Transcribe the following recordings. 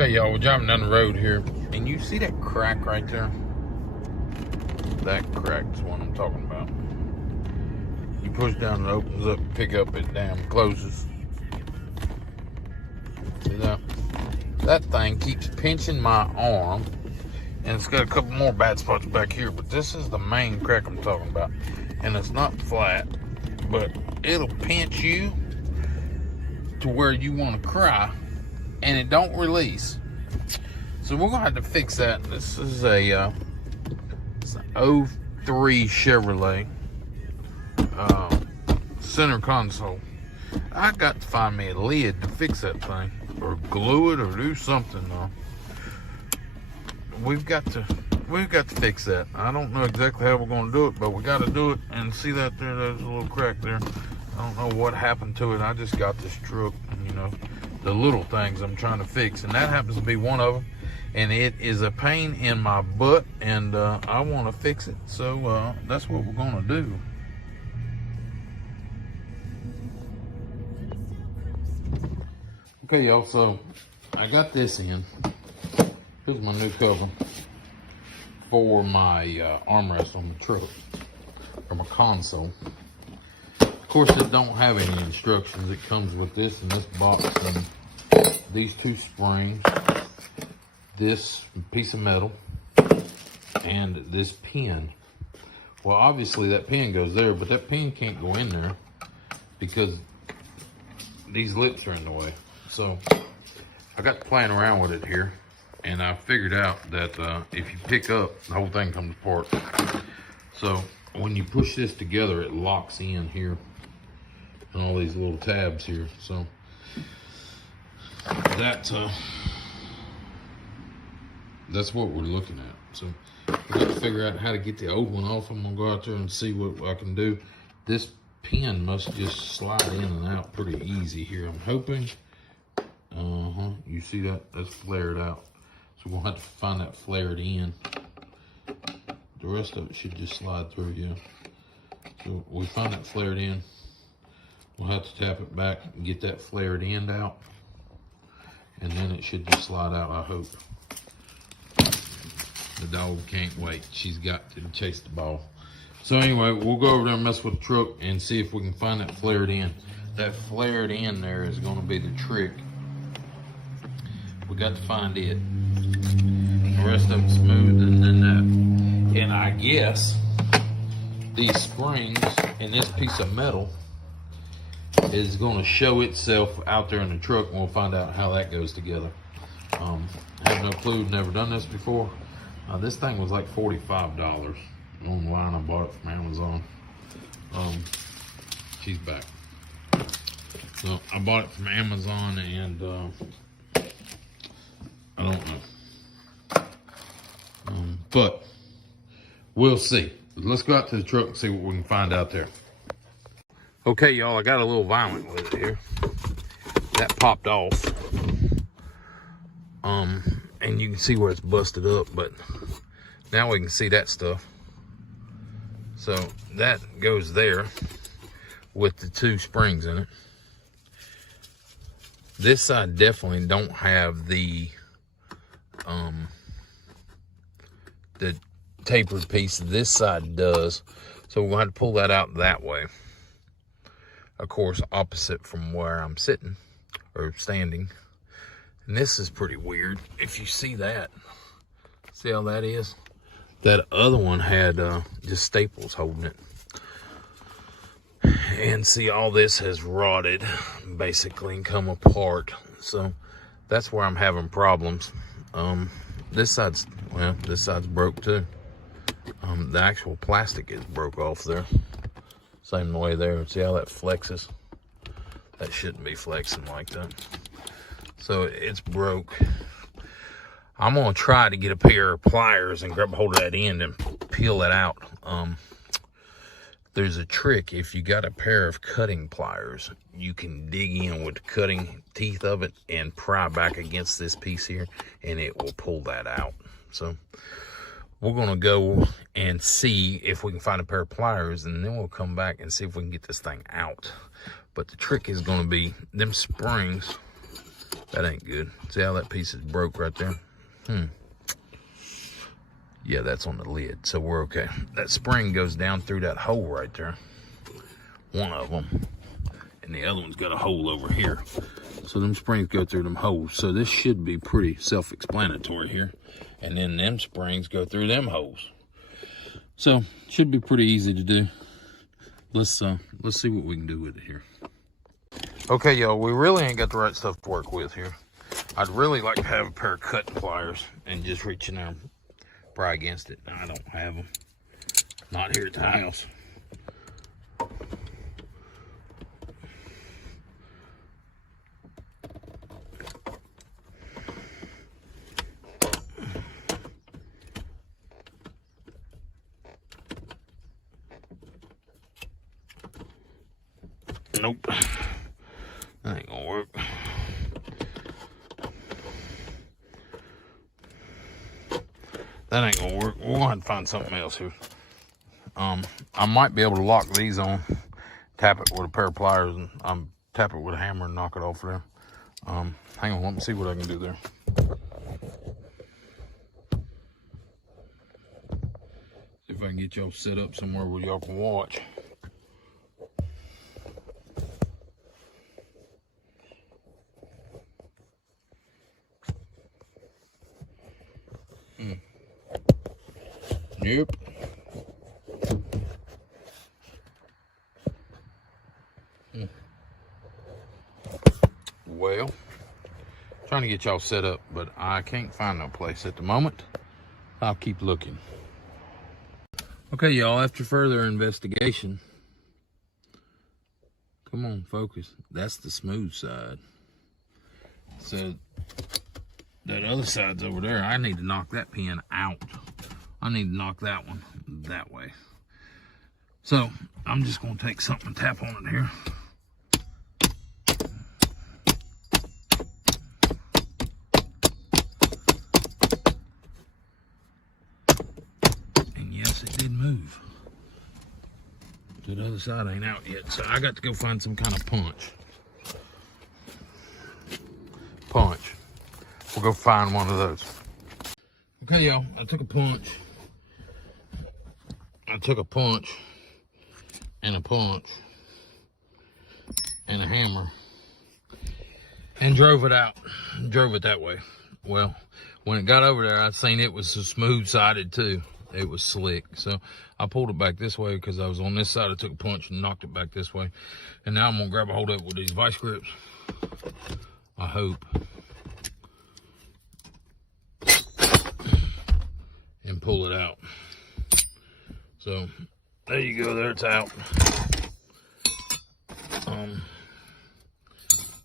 Okay, y'all, we're driving down the road here, and you see that crack right there? That crack is what I'm talking about. You push down, it opens up, pick up, it damn closes. See that? That thing keeps pinching my arm, and it's got a couple more bad spots back here, but this is the main crack I'm talking about. And it's not flat, but it'll pinch you to where you want to cry, and it don't release. So we're gonna have to fix that. This is it's an 03 Chevrolet center console. I got to find me a lid to fix that thing, or glue it, or do something. We've got to fix that. I don't know exactly how we're gonna do it, but we got to do it. And see that there? There's a little crack there. I don't know what happened to it. I just got this truck, and you know, the little things I'm trying to fix, and that happens to be one of them. And it is a pain in my butt, and I want to fix it. So that's what we're gonna do. Okay, y'all. So I got this in. Here's my new cover for my armrest on the truck, or my console. Of course, it don't have any instructions. It comes with this and this box and these two springs, this piece of metal, and this pin. Well, obviously that pin goes there, but that pin can't go in there because these lips are in the way. So I got playing around with it here, and I figured out that if you pick up, the whole thing comes apart. So when you push this together, it locks in here and all these little tabs here. So that's what we're looking at. So we got to figure out how to get the old one off. I'm gonna go out there and see what I can do. This pin must just slide in and out pretty easy here, I'm hoping. You see that? That's flared out. So we'll have to find that flared end. The rest of it should just slide through, yeah. So we find that flared end. We'll have to tap it back and get that flared end out. And then it should just slide out, I hope. The dog can't wait. She's got to chase the ball. So anyway, we'll go over there and mess with the truck and see if we can find that flared end. That flared end there is going to be the trick. We got to find it. The rest of it's smooth, and then that. And I guess these springs and this piece of metal is going to show itself out there in the truck, and we'll find out how that goes together. I have no clue, never done this before. This thing was like $45 online. I bought it from Amazon. She's back. So I bought it from Amazon, and I don't know. But we'll see. Let's go out to the truck and see what we can find out there. Okay, y'all, I got a little violent with it here. That popped off. And you can see where it's busted up, but now we can see that stuff. So that goes there with the two springs in it. This side definitely don't have the tapered piece. This side does. So we'll have to pull that out that way. Of course, opposite from where I'm sitting or standing. And this is pretty weird. If you see that, see how that is? That other one had just staples holding it. And see, all this has rotted basically and come apart. So that's where I'm having problems. This side's broke too. The actual plastic is broke off there. Same way there. See how that flexes? That shouldn't be flexing like that. So it's broke. I'm gonna try to get a pair of pliers and grab a hold of that end and peel it out. There's a trick. If you got a pair of cutting pliers, you can dig in with the cutting teeth of it and pry back against this piece here, and it will pull that out. So we're gonna go and see if we can find a pair of pliers, and then we'll come back and see if we can get this thing out. But the trick is gonna be them springs That ain't good. See how that piece is broke right there? Yeah, that's on the lid, so we're okay. That spring goes down through that hole right there. One of them. And the other one's got a hole over here. So them springs go through them holes. So this should be pretty self-explanatory here. And then them springs go through them holes. So, should be pretty easy to do. Let's see what we can do with it here. Okay, y'all, we really ain't got the right stuff to work with here. I'd really like to have a pair of cutting pliers and just reach in there and pry against it. I don't have them. Not here at the house. Nope. That ain't gonna work. That ain't gonna work. We're gonna have to find something else here. I might be able to lock these on, tap it with a pair of pliers, and tap it with a hammer and knock it off there. Hang on, let me see what I can do there. See if I can get y'all set up somewhere where y'all can watch. Nope. Well, trying to get y'all set up, but I can't find no place at the moment. I'll keep looking. Okay, y'all, after further investigation, come on, focus. That's the smooth side. So that other side's over there. I need to knock that pin out. I need to knock that one that way. So I'm just gonna take something and tap on it here. And yes, it did move. The other side ain't out yet, so I got to go find some kind of punch. We'll go find one of those. Okay, y'all, I took a punch and a punch and a hammer and drove it out. Drove it that way. Well, when it got over there, I seen it was so smooth sided too. It was slick. So I pulled it back this way because I was on this side. I took a punch and knocked it back this way. And now I'm gonna grab a hold of it with these vice grips. I hope. And pull it out. So there you go, there it's out.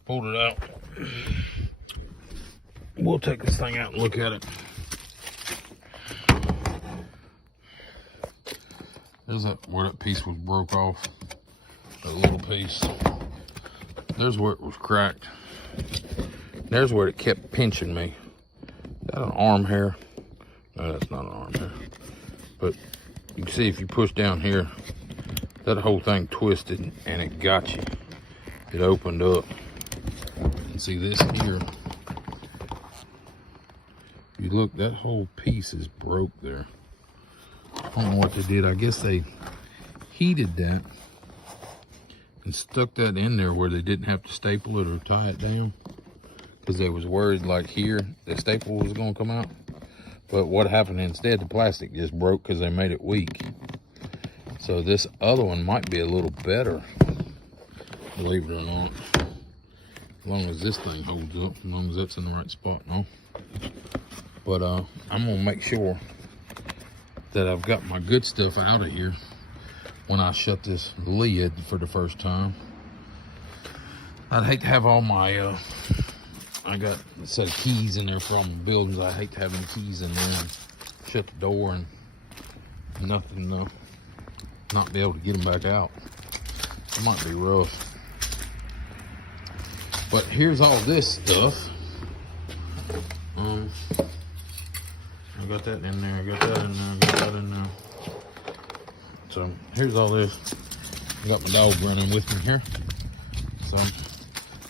Pulled it out. We'll take this thing out and look at it. There's where that piece was broke off. That little piece. There's where it was cracked. There's where it kept pinching me. Is that an arm hair? No, that's not an arm hair. But you can see if you push down here, that whole thing twisted and it got you. It opened up. And see this here. If you look, that whole piece is broke there. I don't know what they did. I guess they heated that and stuck that in there where they didn't have to staple it or tie it down. Because they was worried like here, the staple was gonna come out. But what happened instead, the plastic just broke because they made it weak. So this other one might be a little better, believe it or not. As long as this thing holds up, as long as that's in the right spot, no. But I'm gonna make sure that I've got my good stuff out of here when I shut this lid for the first time. I'd hate to have all my, I got a set of keys in there from buildings. I hate having keys in there and shut the door and nothing, not be able to get them back out. It might be rough. But here's all this stuff. I got that in there, I got that in there, I got that in there. So here's all this. I got my dog running with me here. So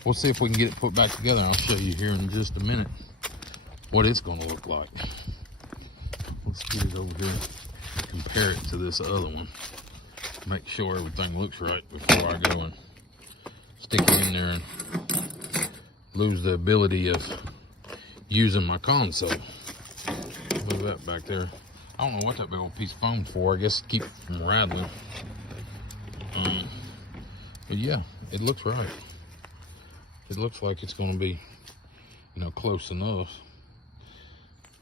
we'll see if we can get it put back together. I'll show you here in just a minute what it's going to look like. Let's get it over here, compare it to this other one, make sure everything looks right before I go and stick it in there and lose the ability of using my console. Move that back there. I don't know what that big old piece of foam's for. I guess to keep it from rattling. But yeah, it looks right. It looks like it's going to be, you know, close enough.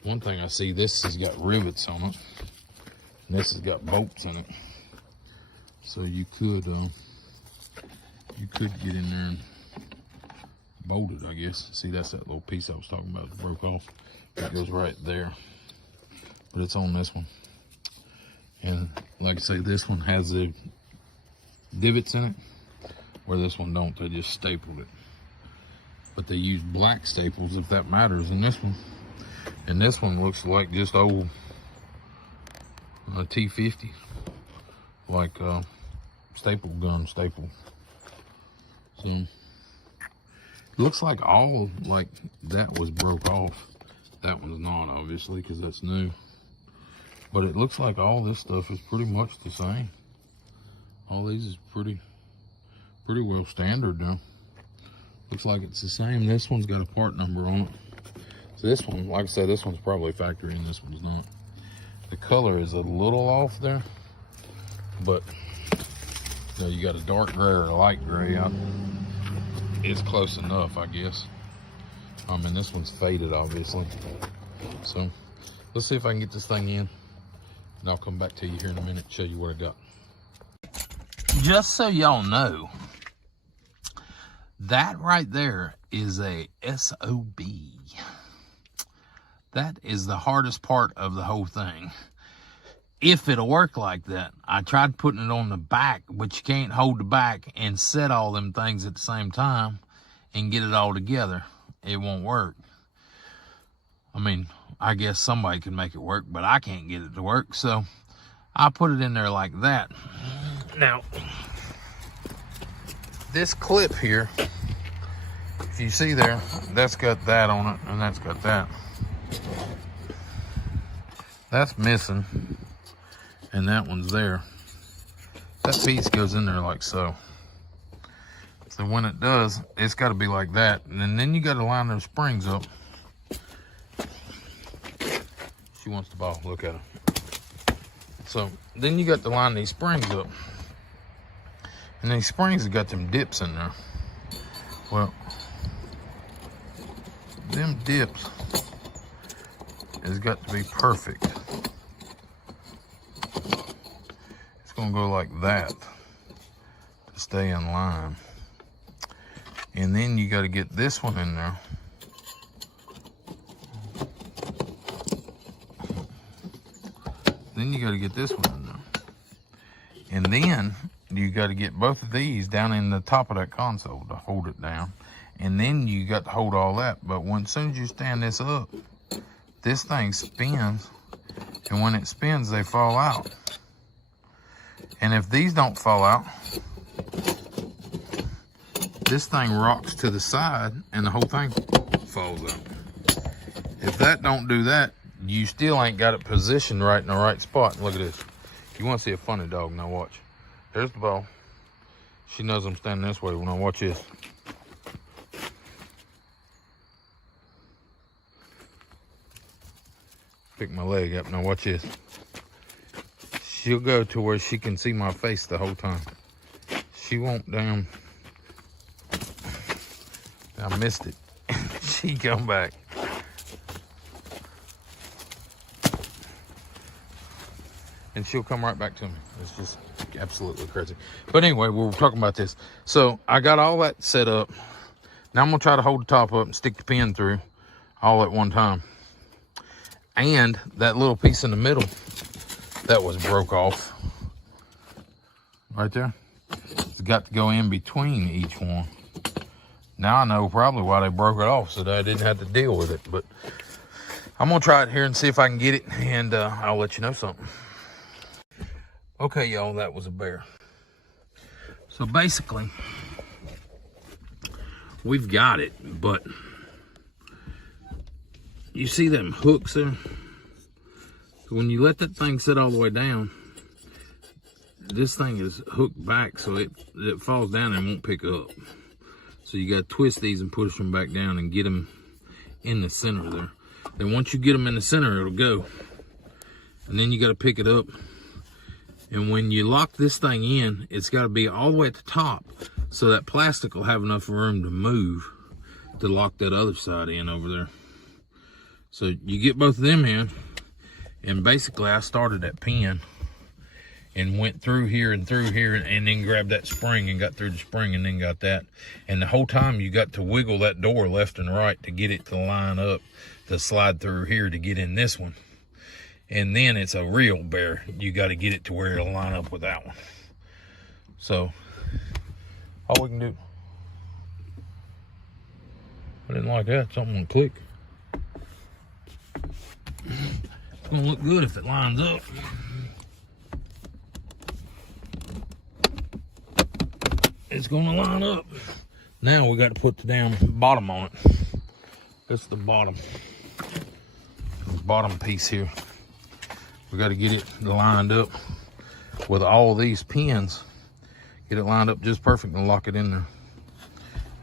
One thing I see, this has got rivets on it, and this has got bolts in it. So you could get in there and bolt it, I guess. See, that's that little piece I was talking about that broke off. That goes right there, but it's on this one. And like I say, this one has the divots in it, where this one don't. They just stapled it. But they use black staples, if that matters, in this one. And this one looks like just old T50, like staple gun staple. So it looks like all like that was broke off. That one's not, obviously, because that's new. But it looks like all this stuff is pretty much the same. All these is pretty well standard now. Looks like it's the same. This one's got a part number on it. So this one, like I said, this one's probably factory and this one's not. The color is a little off there, but you know, you got a dark gray or a light gray out. It's close enough, I guess. I mean, this one's faded, obviously. So let's see if I can get this thing in, and I'll come back to you here in a minute and show you what I got. Just so y'all know, that right there is a SOB. That is the hardest part of the whole thing. If it'll work like that. I tried putting it on the back, but you can't hold the back and set all them things at the same time and get it all together. It won't work. I mean, I guess somebody can make it work, but I can't get it to work, so I put it in there like that. Now, this clip here, if you see there, that's got that on it, and that's got that. That's missing, and that one's there. That piece goes in there like so. So when it does, it's got to be like that, and then you got to line those springs up. She wants the ball. Look at her. So then you got to line these springs up, and these springs have got them dips in there. Well, them dips has got to be perfect. It's gonna go like that to stay in line. And then you got to get this one in there. Then you got to get this one in there. And then you got to get both of these down in the top of that console to hold it down. And then you got to hold all that. But as soon as you stand this up, this thing spins. And when it spins, they fall out. And if these don't fall out, this thing rocks to the side and the whole thing falls out. If that don't do that, you still ain't got it positioned right in the right spot. Look at this. You want to see a funny dog? Now watch. There's the ball. She knows I'm standing this way when I watch this. Pick my leg up. Now watch this. She'll go to where she can see my face the whole time. She won't damn. I missed it. She come back. And she'll come right back to me. It's just absolutely crazy. But anyway, we were talking about this. So I got all that set up. Now I'm gonna try to hold the top up and stick the pin through all at one time. And that little piece in the middle that was broke off right there, it's got to go in between each one. Now I know probably why they broke it off, so that I didn't have to deal with it. But I'm gonna try it here and see if I can get it, and I'll let you know something. Okay, y'all, that was a bear. So basically, we've got it, but you see them hooks there? When you let that thing sit all the way down, this thing is hooked back so it falls down and won't pick up. So you got to twist these and push them back down and get them in the center there. Then once you get them in the center, it'll go. And then you got to pick it up. And when you lock this thing in, it's got to be all the way at the top so that plastic will have enough room to move to lock that other side in over there. So you get both of them in, and basically I started that pin and went through here and then grabbed that spring and got through the spring and then got that. And the whole time you got to wiggle that door left and right to get it to line up, to slide through here to get in this one. And then it's a real bear. You got to get it to where it'll line up with that one. So, all we can do. I didn't like that. Something will click. It's going to look good if it lines up. It's going to line up. Now we got to put the damn bottom on it. That's the bottom. The bottom piece here. We got to get it lined up with all these pins. Get it lined up just perfect and lock it in there.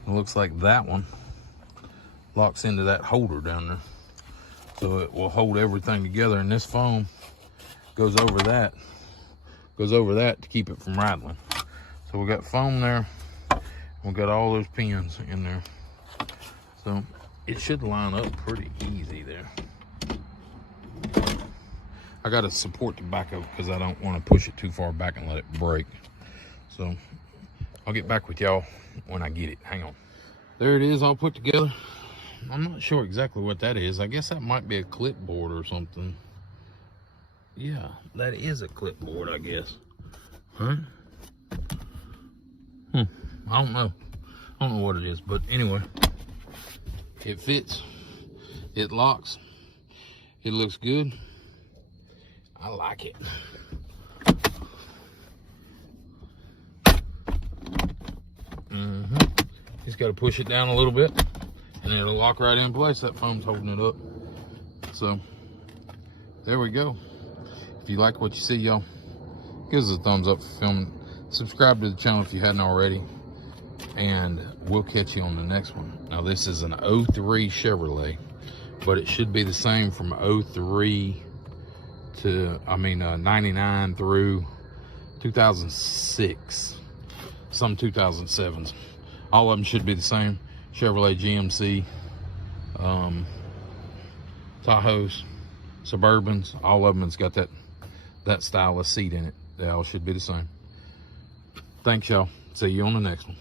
It looks like that one locks into that holder down there. So it will hold everything together, and this foam goes over that to keep it from rattling. So we got foam there. We got all those pins in there. So it should line up pretty easy there. I got to support the back of it because I don't want to push it too far back and let it break. So I'll get back with y'all when I get it. Hang on. There it is all put together. I'm not sure exactly what that is. I guess that might be a clipboard or something. Yeah, that is a clipboard, I guess. Huh? I don't know. I don't know what it is, but anyway, it fits. It locks. It looks good. I like it. Just got to push it down a little bit and it'll lock right in place. That foam's holding it up. So there we go. If you like what you see, y'all, give us a thumbs up for filming. Subscribe to the channel if you hadn't already, and we'll catch you on the next one. Now this is an 03 Chevrolet, but it should be the same from 03 to 99 through 2006, some 2007s. All of them should be the same. Chevrolet, GMC, Tahoes, Suburbans, all of them has got that style of seat in it. They all should be the same. Thanks, y'all. See you on the next one.